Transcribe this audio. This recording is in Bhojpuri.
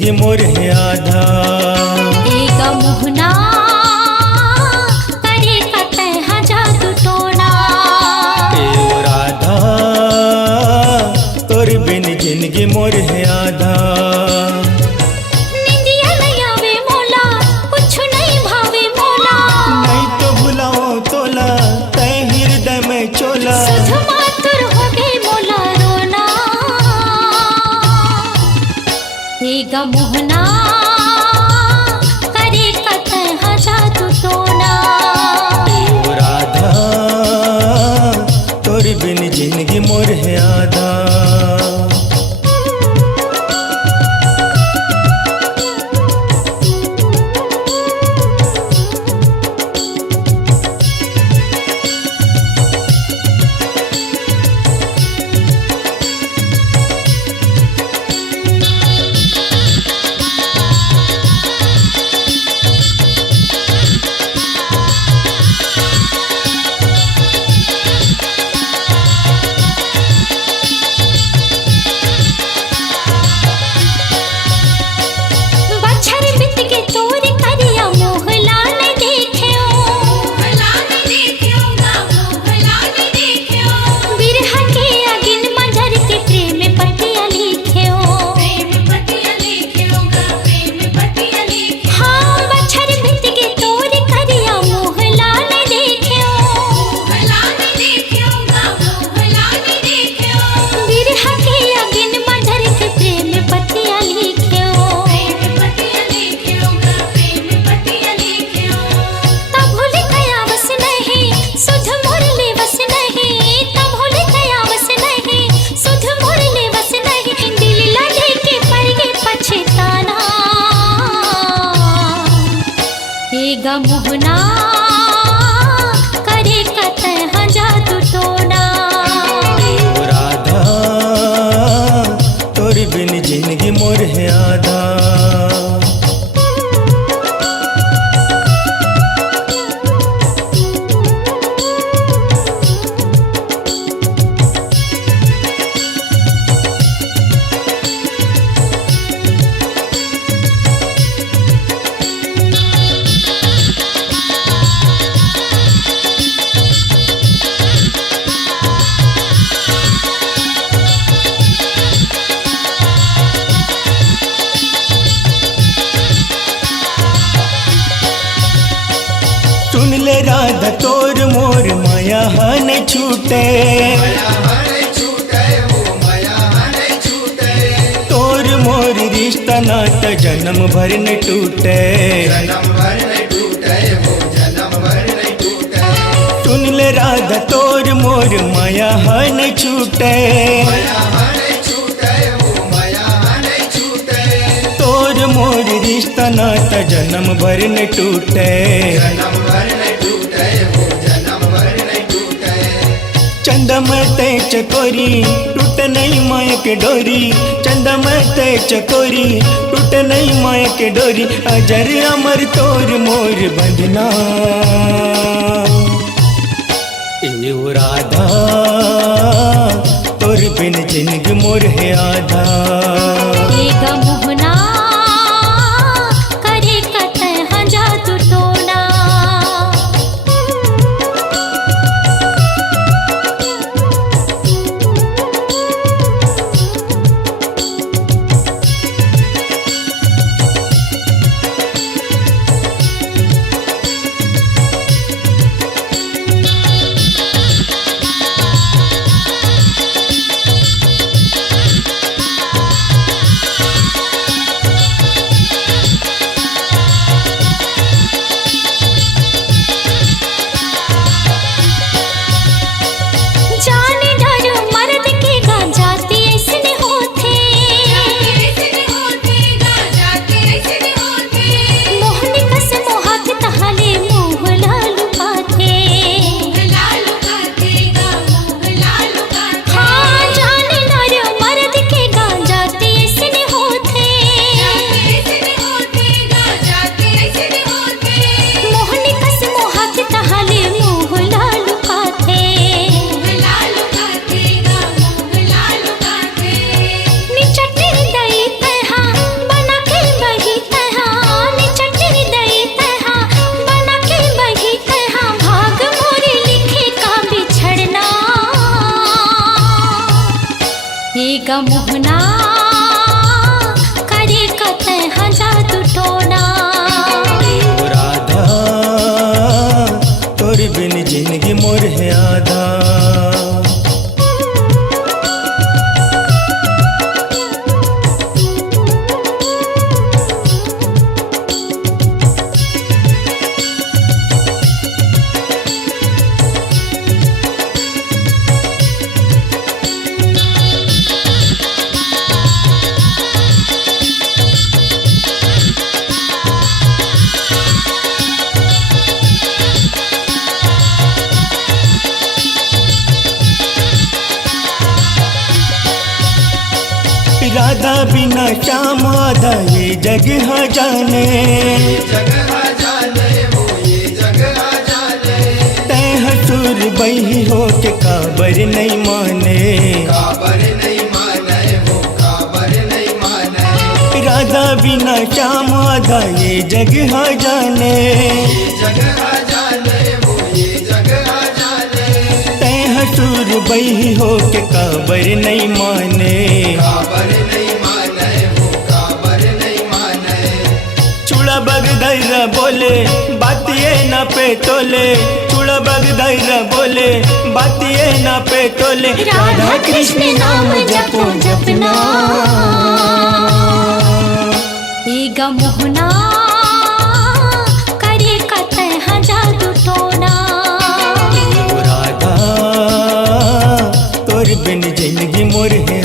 जिंदगी मोर है आधा। एक मुहना करे कतः जादू टोना। ए राधा तोर बिन जिंदगी मोर है आधा। निंदिया नहीं आवे मोला कुछ नहीं भावे मोला। नहीं तो भुलाओ तोला तय हृदय में चोला। सुध मातुर हो गई मोला रोना। एक मुहना करे कतः जादू टोना। ओ राधा तोर बिन जिंदगी मोर है आधा। बछर बित के तोर करिया मोहला ने देखियो। बिरहा के अगिन मंझर के प्रेम पटिया लिखियो। हाँ बछर बित के तोर करिया मोहला ने देखियो। बिरहा के अगिन मंझर के प्रेम पटिया लिखियो। तब भूल गया बस नहीं सुध मोर ले बस नहीं। तब भूल गया बस नहीं सुध मोर ले बस नहीं। दिल लगे के पड़ गए पछताना। एक मुहना करे कतः जादू टोना। ओ राधा तोर बिन जिंदगी मोर है आधा। सुन ले राधा तोर मोर माया न छूटे। तोर मोर रिश्ता नाता जन्म भर न टूटे। सुन ले राधा तोर मोर माया न छूटे। तोर मोर रिश्ता नाता जन्म भर न टूटे। चंदा में ते चकोरी टूट नहीं माया के डोरी। चंदा में ते चकोरी टूट नहीं माया के डोरी। अजर अमर तोर मोर बंधना। ए ओ राधा तोर बिन जिंदगी मोर है आधा। एक मुहना करे कतः जादू टोना। राधा बिना श्याम आधा ये जगह जाने, तै हसूर बही हो के काबर नहीं माने, राधा बिना श्याम आधा ये जगह जाने, तै हसूर बही हो के काबर नहीं माने, चूड़ा बगदैरा बोले बात ये ना पे तोले, चूड़ा बगदैरा बोले बात ये ना पे तोले, राधा कृष्ण नाम जपो जपना, एगा मोहना करे कतः जादू टोना, राधा तोर बिन जिंदगी मोर है